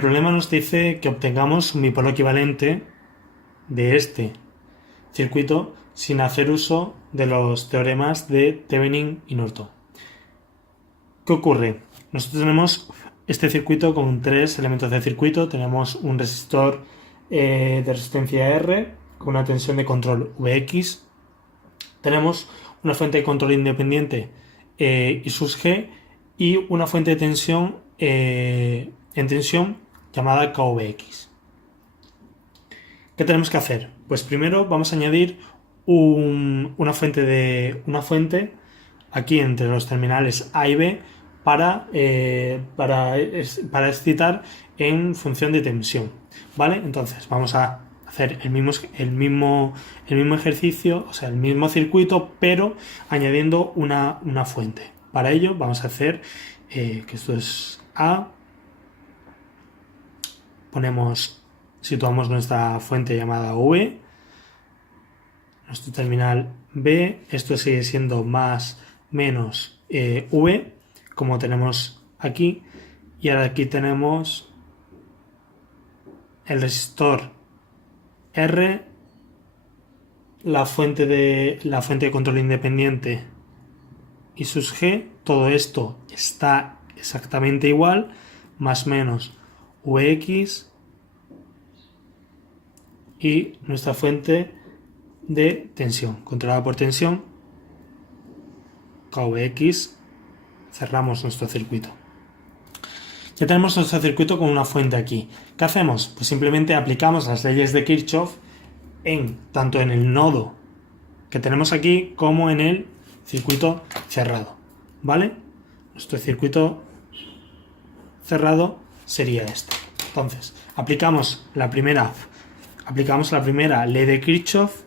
el problema nos dice que obtengamos un bipolo equivalente de este circuito sin hacer uso de los teoremas de Thevenin y Norton. ¿Qué ocurre? Nosotros tenemos este circuito con tres elementos de circuito. Tenemos un resistor de resistencia R con una tensión de control Vx. Tenemos una fuente de control independiente I sus G y una fuente de tensión en tensión llamada KVX. ¿Qué tenemos que hacer? Pues primero vamos a añadir una fuente aquí entre los terminales A y B para excitar en función de tensión, ¿vale? Entonces vamos a hacer el mismo ejercicio, o sea, el mismo circuito, pero añadiendo una fuente. Para ello vamos a hacer que esto es A, situamos nuestra fuente llamada V, nuestro terminal B, esto sigue siendo más menos V, como tenemos aquí, y ahora aquí tenemos el resistor R, la fuente de control independiente I sus G, todo esto está exactamente igual, más menos Vx y nuestra fuente de tensión, controlada por tensión, KVX, cerramos nuestro circuito. Ya tenemos nuestro circuito con una fuente aquí. ¿Qué hacemos? Pues simplemente aplicamos las leyes de Kirchhoff tanto en el nodo que tenemos aquí como en el circuito cerrado, ¿vale? Nuestro circuito cerrado sería este. Entonces, aplicamos la primera ley de Kirchhoff,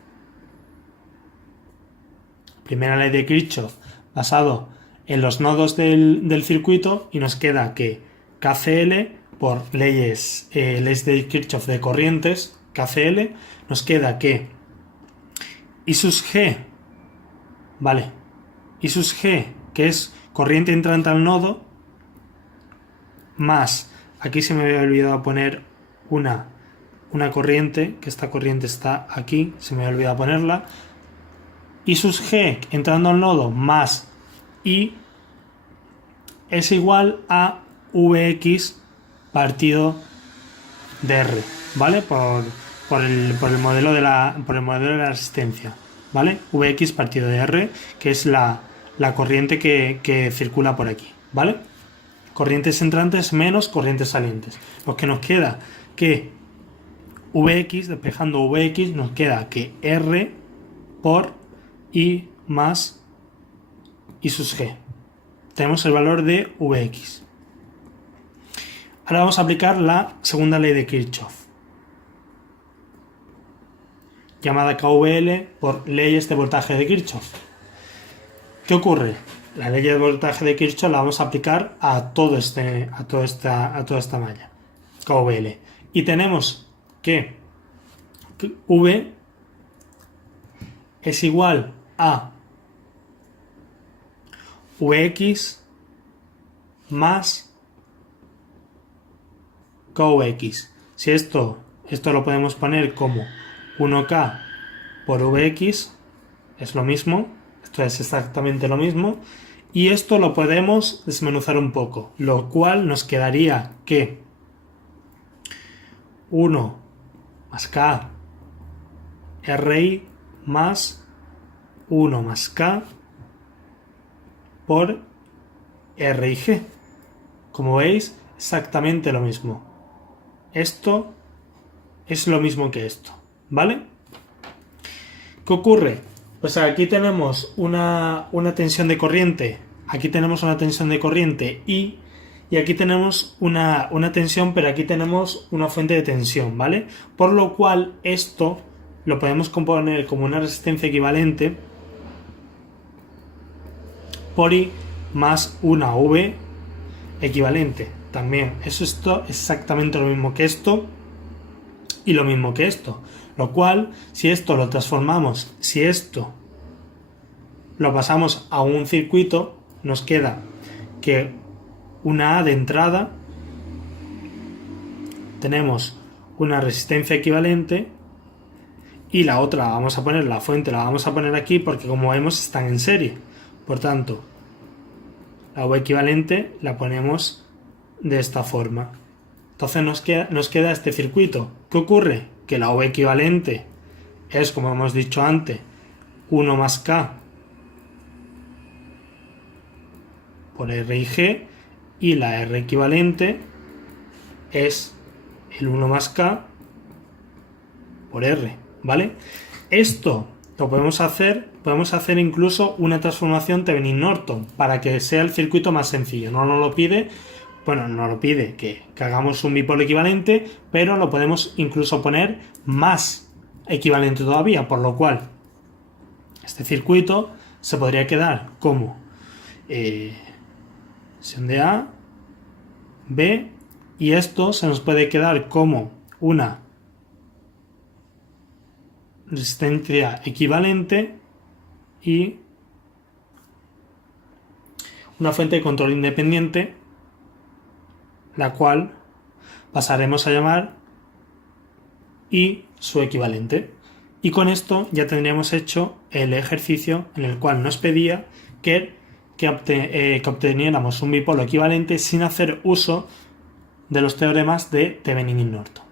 basado en los nodos del circuito, y nos queda que KCL, por leyes de Kirchhoff de corrientes, KCL, nos queda que I sus G, ¿vale? I sus G, que es corriente entrante al nodo, más, aquí se me había olvidado poner una corriente, que esta corriente está aquí, se me había olvidado ponerla, I sus G entrando al nodo más I es igual a Vx partido de R, ¿vale? Por el modelo de la resistencia, ¿vale? Vx partido de R, que es la corriente que circula por aquí, ¿vale? Corrientes entrantes menos corrientes salientes. Lo que nos queda que Vx, despejando Vx, nos queda que R por I más I sus G. Tenemos el valor de Vx. Ahora vamos a aplicar la segunda ley de Kirchhoff, llamada KVL por leyes de voltaje de Kirchhoff. ¿Qué ocurre? La ley de voltaje de Kirchhoff la vamos a aplicar a toda esta malla KVL. Y tenemos que V es igual a Vx más KVX. Si esto lo podemos poner como 1K por Vx, es lo mismo, esto es exactamente lo mismo, y esto lo podemos desmenuzar un poco, lo cual nos quedaría que 1 más K RI más 1 más K por R y G. Como veis, exactamente lo mismo. Esto es lo mismo que esto, ¿vale? ¿Qué ocurre? Pues aquí tenemos una tensión de corriente, aquí tenemos una tensión de corriente y aquí tenemos una tensión, pero aquí tenemos una fuente de tensión, ¿vale? Por lo cual esto lo podemos componer como una resistencia equivalente por I más una V equivalente. También esto es exactamente lo mismo que esto y lo mismo que esto. Lo cual, si esto lo transformamos, si esto lo pasamos a un circuito, nos queda que una A de entrada tenemos una resistencia equivalente y la otra vamos a poner, la fuente la vamos a poner aquí porque como vemos están en serie. Por tanto, la V equivalente la ponemos de esta forma. Entonces nos queda este circuito. ¿Qué ocurre? Que la V equivalente es, como hemos dicho antes, 1 más K por R y G, y la R equivalente es el 1 más K por R, ¿vale? Esto lo podemos hacer incluso una transformación Thevenin-Norton para que sea el circuito más sencillo. No nos lo pide, bueno, nos lo pide que hagamos un bipolo equivalente, pero lo podemos incluso poner más equivalente todavía, por lo cual este circuito se podría quedar como sección de A, B, y esto se nos puede quedar como una resistencia equivalente y una fuente de control independiente, la cual pasaremos a llamar y su equivalente. Y con esto ya tendríamos hecho el ejercicio en el cual nos pedía que obteniéramos un bipolo equivalente sin hacer uso de los teoremas de Thevenin y Norton.